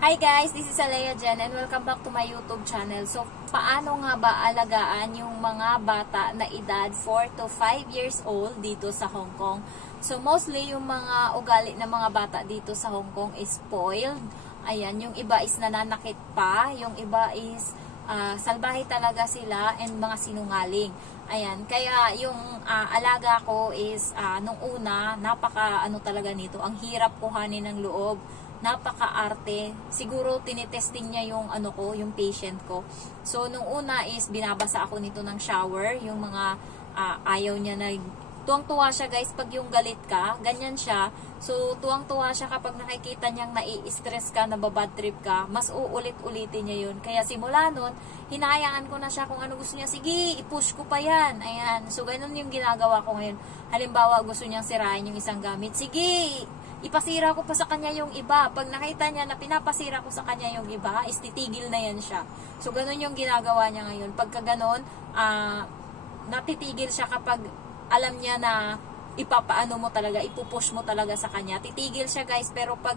Hi guys, this is Alea Jen and welcome back to my YouTube channel. So, paano nga ba alagaan yung mga bata na edad 4 to 5 years old dito sa Hong Kong? So, mostly yung mga ugali ng mga bata dito sa Hong Kong is spoiled. Ayan, yung iba is nananakit pa, yung iba is salbahe talaga sila and mga sinungaling. Ayan, kaya yung alaga ko is nung una, napaka talaga nito, ang hirap kuhanin ng loob. Napaka-arte. Siguro tinitesting niya yung yung patient ko. So nung una is binabasa ako nito ng shower, yung mga ayaw niya na tuwang-tuwa siya guys pag yung galit ka, ganyan siya. So tuwang-tuwa siya kapag nakikita niyang nai-stress ka, nababad trip ka, mas uulit-ulitin niya yun. Kaya simula nun, hinahayaan ko na siya kung ano gusto niya. Sige, i-push ko pa yan. Ayan. So ganun yung ginagawa ko ngayon. Halimbawa, gusto niyang sirain yung isang gamit. Sige, ipasira ko pa sa kanya yung iba. Pag nakita niya na pinapasira ko sa kanya yung iba, is titigil na yan siya. So, ganun yung ginagawa niya ngayon. Pagka ganun, natitigil siya kapag alam niya na ipapaano mo talaga, ipupush mo talaga sa kanya. Titigil siya guys, pero pag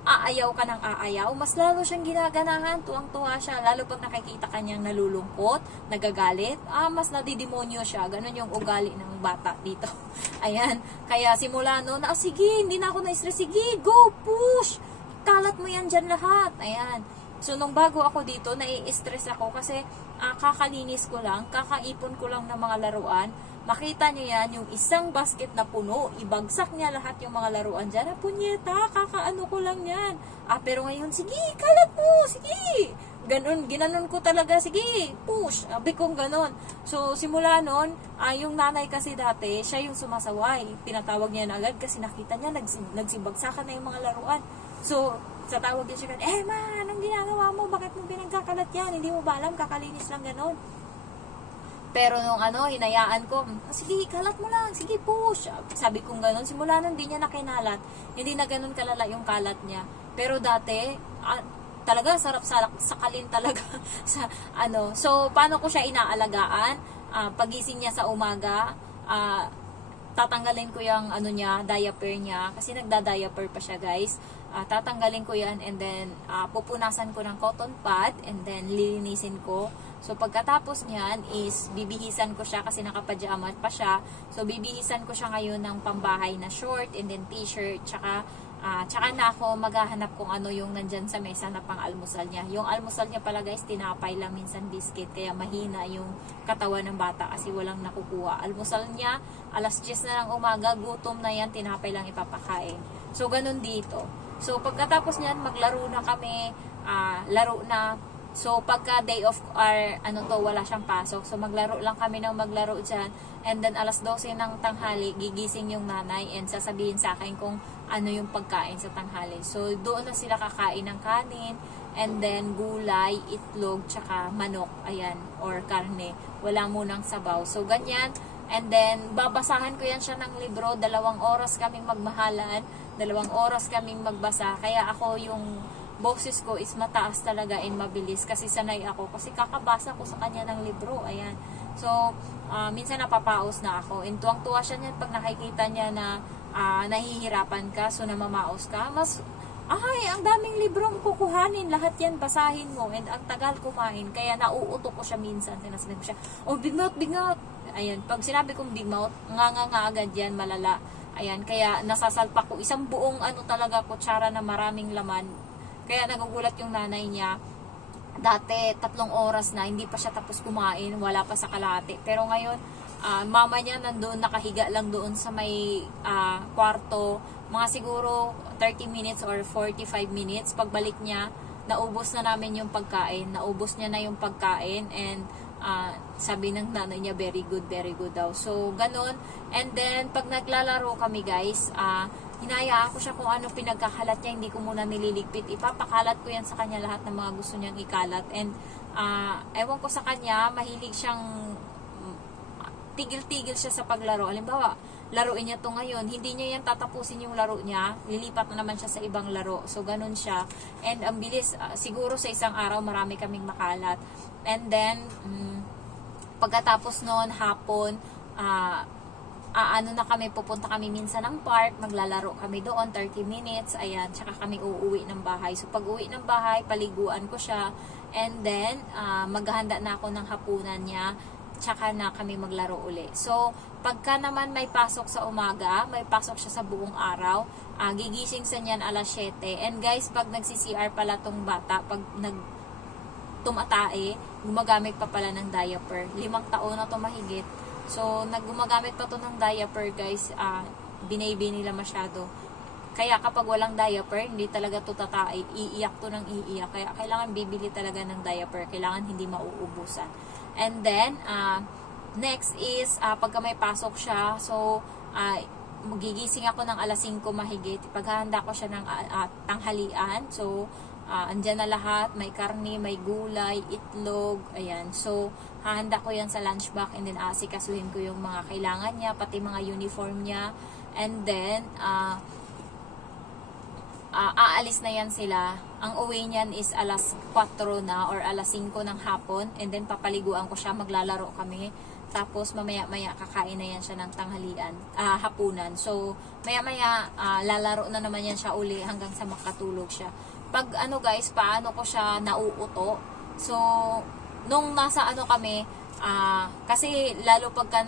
aayaw ka ng aayaw, mas lalo siyang ginaganahan, tuwang-tuwa siya, lalo pag nakikita kanyang nalulungkot, nagagalit, mas nadidemonyo siya, ganun yung ugali ng bata dito. Ayan, kaya simula no, sige, hindi na ako na-stress, sige, go, push, kalat mo yan dyan lahat, ayan. So, nung bago ako dito, nai-stress ako kasi kakalinis ko lang, kakaipon ko lang ng mga laruan. Makita nyo yan, yung isang basket na puno, ibagsak niya lahat yung mga laruan dyan. Punyeta, kakaano ko lang yan. Pero ngayon, sige, kalat mo, sige. Ganun, ginanon ko talaga, sige, push. Sabi kong ganon. So, simula nun, yung nanay kasi dati, siya yung sumasaway. Tinatawag niya na agad kasi nakita niya, nagsibagsakan na yung mga laruan. So, sa tawag niya siya, man, anong ginagawa mo? Bakit mo pinagkakalat yan? Hindi mo ba alam, kakalinis lang ganon. Pero nung hinayaan ko, sige, kalat mo lang, sige, push. Sabi kong ganun, simula nun, hindi niya nakinalat. Hindi na ganun kalala yung kalat niya. Pero dati, talaga, sarap sakalin talaga. So, paano ko siya inaalagaan? Pagising niya sa umaga, tatanggalin ko yung diaper niya. Kasi nagda-diaper pa siya, guys. Tatanggalin ko yan and then pupunasan ko ng cotton pad and then lilinisin ko. So pagkatapos niyan is bibihisan ko siya kasi nakapajamat pa siya. So bibihisan ko siya ngayon ng pambahay na short and then t-shirt tsaka na ako maghahanap kung ano yung nandyan sa mesa na pang almusal niya. Yung almusal niya pala guys, tinapay lang, minsan biscuit, kaya mahina yung katawan ng bata kasi walang nakukuha. Almusal niya, alas 10 na ng umaga, gutom na yan, tinapay lang ipapakain. So ganun dito. So pagkatapos niyan, maglaro na kami, laro na. So, pagka day off or wala siyang pasok. So, maglaro lang kami ng maglaro dyan. And then, alas 12 ng tanghali, gigising yung nanay and sasabihin sa akin kung ano yung pagkain sa tanghali. So, doon na sila kakain ng kanin. And then, gulay, itlog, tsaka manok. Ayan, or karne. Wala munang sabaw. So, ganyan. And then, babasahan ko yan siya ng libro. 2 oras kaming magmahalan. 2 oras kaming magbasa. Kaya ako yung boses ko is mataas talaga and mabilis kasi sanay ako kasi kakabasa ko sa kanya ng libro. Ayan. So, minsan napapaos na ako. And tuwang-tuwa siya niyan pag nakikita niya na nahihirapan ka, so namamaos ka. Mas, ang daming librong kukuhanin. Lahat yan, basahin mo. And ang tagal kumain. Kaya nauuto ko siya minsan. Sinasabi ko siya, big mouth, big mouth. Ayan. Pag sinabi kong big mouth, nga agad yan, malala. Ayan. Kaya nasasalpak ko. Isang buong talaga kutsara na maraming laman. Kaya nagugulat yung nanay niya. Dati, 3 oras na, hindi pa siya tapos kumain, wala pa sa kalahati. Pero ngayon, mama niya nandoon, nakahiga lang doon sa may kwarto. Mga siguro 30 minutes or 45 minutes. Pagbalik niya, naubos na namin yung pagkain. Naubos niya na yung pagkain and sabi ng nanay niya, very good daw. So, ganun. And then, pag naglalaro kami guys, hinayaan ko siya kung ano pinagkakalat niya, hindi ko muna nililigpit. Ipapakalat ko yan sa kanya lahat ng mga gusto niyang ikalat. And, ewan ko sa kanya, mahilig siyang tigil-tigil siya sa paglaro. Halimbawa, laruin niya to ngayon, hindi niya yan tatapusin yung laro niya, lilipat na naman siya sa ibang laro. So, ganun siya. And, ang bilis, siguro sa isang araw, marami kaming makalat. And then, pagkatapos noon, hapon, ano na kami, pupunta kami minsan ng park, maglalaro kami doon, 30 minutes, ayan, tsaka kami uuwi ng bahay. So, pag uwi ng bahay, paliguan ko siya, and then, maghahanda na ako ng hapunan niya, tsaka na kami maglaro uli. So, pagka naman may pasok sa umaga, may pasok siya sa buong araw, gigising sa niyan alas 7. And guys, pag nagsi-CR pala tong bata, pag tumatae, gumagamit pa pala ng diaper. 5 taon na to mahigit. So, gumagamit pa to ng diaper, guys. Binaybe nila masyado. Kaya kapag walang diaper, hindi talaga to tatae. Iiyak to ng iiyak. Kaya kailangan bibili talaga ng diaper. Kailangan hindi mauubusan. And then, next is, pagka may pasok siya, so, magigising ako ng alas 5 mahigit. Paghahanda ko siya ng tanghalian. So, andyan na lahat, may karne, may gulay, itlog, ayan. So, hahanda ko yan sa lunch bag and then asikasuhin ko yung mga kailangan niya, pati mga uniform niya. And then, aalis na yan sila. Ang uwi niyan is alas 4 na or alas 5 ng hapon. And then, papaliguan ko siya, maglalaro kami. Tapos, mamaya-maya, kakain na yan siya ng tanghalian, hapunan. So, maya-maya, lalaro na naman yan siya uli hanggang sa makatulog siya. Pag guys, paano ko siya nauuto. So, nung nasa kami, kasi lalo pagka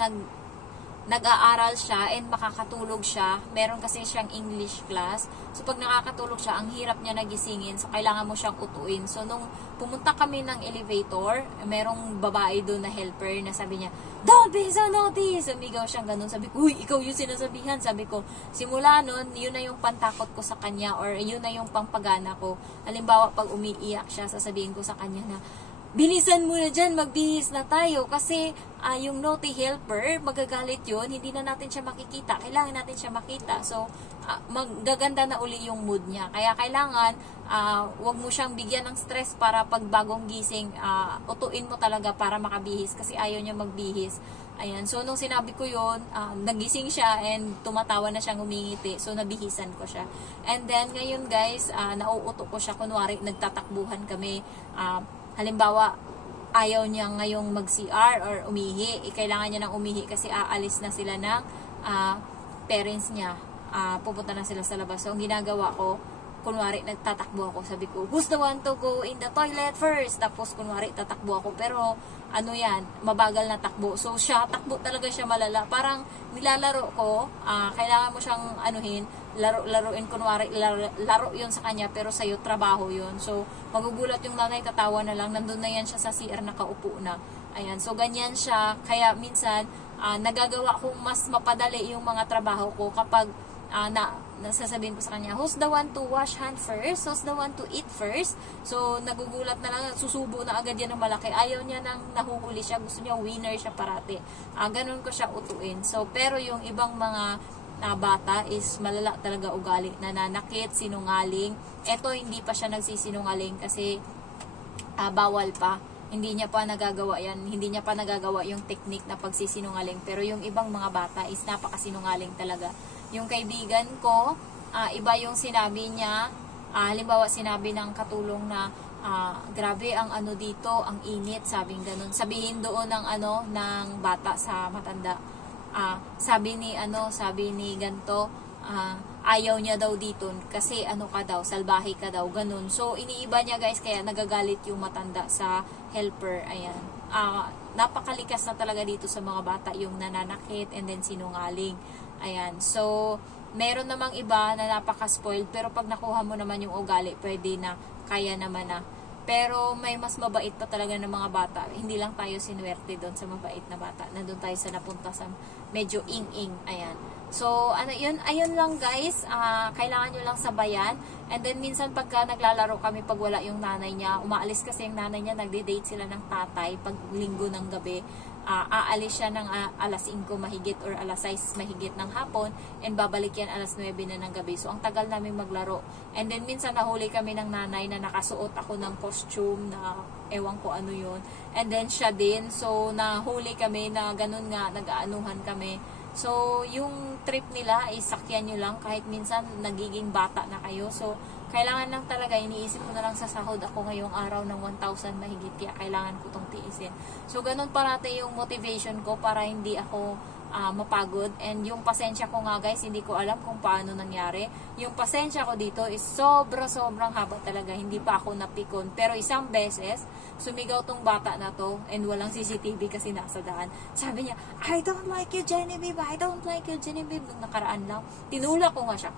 nag-aaral siya and makakatulog siya, meron kasi siyang English class. So, pag nakakatulog siya, ang hirap niya nagisingin. So, kailangan mo siyang utuin. So, nung pumunta kami ng elevator, merong babae doon na helper na sabi niya, "Don't be so naughty!" Sumigaw siyang ganun. Sabi ko, "Uy, ikaw yung sinasabihan." Sabi ko, simula nun, yun na yung pantakot ko sa kanya or yun na yung pampagana ko. Halimbawa, pag umiiyak siya, sasabihin ko sa kanya na, "Bilisan mo na dyan, magbihis na tayo." Kasi yung naughty helper, magagalit yun, hindi na natin siya makikita. Kailangan natin siya makita. So, maggaganda na uli yung mood niya. Kaya kailangan, wag mo siyang bigyan ng stress para pag bagong gising, utuin mo talaga para makabihis kasi ayaw niya magbihis. Ayan. So, nung sinabi ko yun, nagising siya and tumatawa na siyang umingiti. So, nabihisan ko siya. And then, ngayon guys, nauuto ko siya. Kunwari, nagtatakbuhan kami. Halimbawa, ayaw niya ngayong mag-CR or umihi. Kailangan niya nang umihi kasi aalis na sila ng parents niya. Pupunta na sila sa labas. So, ang ginagawa ko, kunwari, nagtatakbo ako. Sabi ko, "Who's the one to go in the toilet first?" Tapos, kunwari, tatakbo ako. Pero, yan, mabagal na takbo. So, takbo talaga siya malala. Parang, nilalaro ko, kailangan mo siyang, laruin, kunwari, laro yun sa kanya, pero sa'yo, trabaho yun. So, magugulat yung nanay, tatawa na lang, nandun na yan siya sa CR, nakaupo na. Ayan, so, ganyan siya. Kaya, minsan, nagagawa kong mas mapadali yung mga trabaho ko kapag, nasasabihin ko sa kanya, "Who's the one to wash hand first? Who's the one to eat first?" So, nagugulat na lang, susubo na agad yan ng malaki. Ayaw niya nang nahuhuli siya. Gusto niya winner siya parati. Ganun ko siya utuin. So, pero yung ibang mga bata is malala talaga ugali. Nananakit, sinungaling. Eto, hindi pa siya nagsisinungaling kasi bawal pa. Hindi niya pa nagagawa yan. Hindi niya pa nagagawa yung technique na pagsisinungaling. Pero yung ibang mga bata is napakasinungaling talaga. Yung kaibigan ko, iba yung sinabi niya. Halimbawa, sinabi ng katulong na, "Grabe ang dito, ang init." Sabing ganun. Sabihin doon ng bata sa matanda. Sabi ni ganto, ayaw niya daw dito kasi ka daw, salbahe ka daw, ganun. So, iniiba niya guys, kaya nagagalit yung matanda sa helper. Ayan. Napakalikas na talaga dito sa mga bata yung nananakit and then sinungaling. Ayan. So, meron namang iba na napaka-spoiled, pero pag nakuha mo naman yung ugali, pwede na, kaya naman na. Pero may mas mabait pa talaga ng mga bata. Hindi lang tayo sinuwerte doon sa mabait na bata. Nandun tayo sa napunta sa medyo ing-ing. Ayan. So, ayun lang guys. Kailangan nyo lang sabayan. And then, minsan pagka naglalaro kami pag wala yung nanay niya, umaalis kasi yung nanay niya, nagde-date sila ng tatay pag linggo ng gabi. Aalis siya ng alas 5 mahigit or alas 6 mahigit ng hapon and babalik yan alas 9 na ng gabi. So, ang tagal namin maglaro. And then, minsan nahuli kami ng nanay na nakasuot ako ng costume na ewan ko ano yun. And then, siya din. So, nahuli kami na ganun nga, nag-aanuhan kami. So, yung trip nila ay sakyan nyo lang kahit minsan nagiging bata na kayo. So, kailangan lang talaga, iniisip ko na lang sa sahod ako ngayong araw ng 1,000 mahigit, kaya kailangan ko itong tiisin. So, ganun parati yung motivation ko para hindi ako mapagod. And yung pasensya ko nga guys, hindi ko alam kung paano nangyari. Yung pasensya ko dito is sobrang haba talaga. Hindi pa ako napikon. Pero isang beses, sumigaw tong bata na to and walang CCTV kasi nasa daan. Sabi niya, I don't like you, Genevieve. I don't like you, Genevieve. Nung nakaraan lang, tinulak ko nga siya.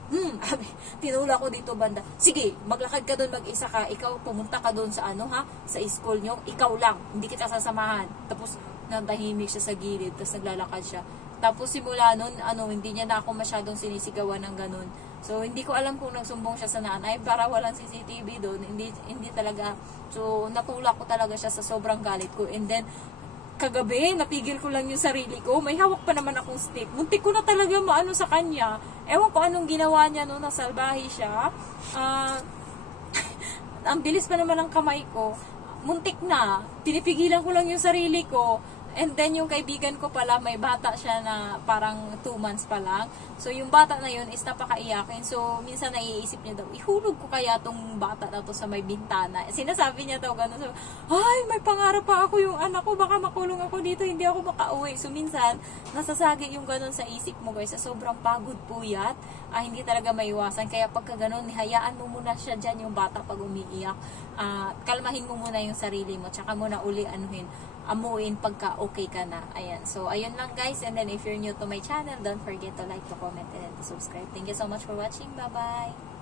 Tinulak ko dito banda. Sige, maglakad ka doon, mag-isa ka. Ikaw, pumunta ka doon sa sa school nyo. Ikaw lang. Hindi kita sasamahan. Tapos, nantahimik siya sa gilid. Tapos, naglalakad siya. Tapos simula nun, hindi niya na ako masyadong sinisigawan ng ganun. So, hindi ko alam kung nagsumbong siya sa nanay para walang CCTV doon. Hindi talaga. So, natulak ko talaga siya sa sobrang galit ko. And then, kagabi, napigil ko lang yung sarili ko. May hawak pa naman akong stick. Muntik ko na talaga maano sa kanya. Ewan ko anong ginawa niya no, nasalbahe siya. Ang bilis pa naman ng kamay ko. Muntik na. Pinipigilan ko lang yung sarili ko. And then, yung kaibigan ko pala, may bata siya na parang 2 months pa lang. So, yung bata na yun is napakaiyakin. So, minsan naiisip niya daw, ihulog ko kaya tong bata na to sa may bintana. Sinasabi niya daw gano'n. So, ay, may pangarap pa ako yung anak ko. Baka makulong ako dito, hindi ako makauwi. So, minsan, nasasagi yung gano'n sa isip mo guys. Sa sobrang pagod puyat, hindi talaga maiwasan. Kaya pagka gano'n, hayaan mo muna siya dyan yung bata pag umiiyak. Kalmahin mo muna yung sarili mo. Tsaka muna uli amuin pagka okay ka na. Ayan. So, ayun lang guys. And then, if you're new to my channel, don't forget to like, to comment, and to subscribe. Thank you so much for watching. Bye-bye!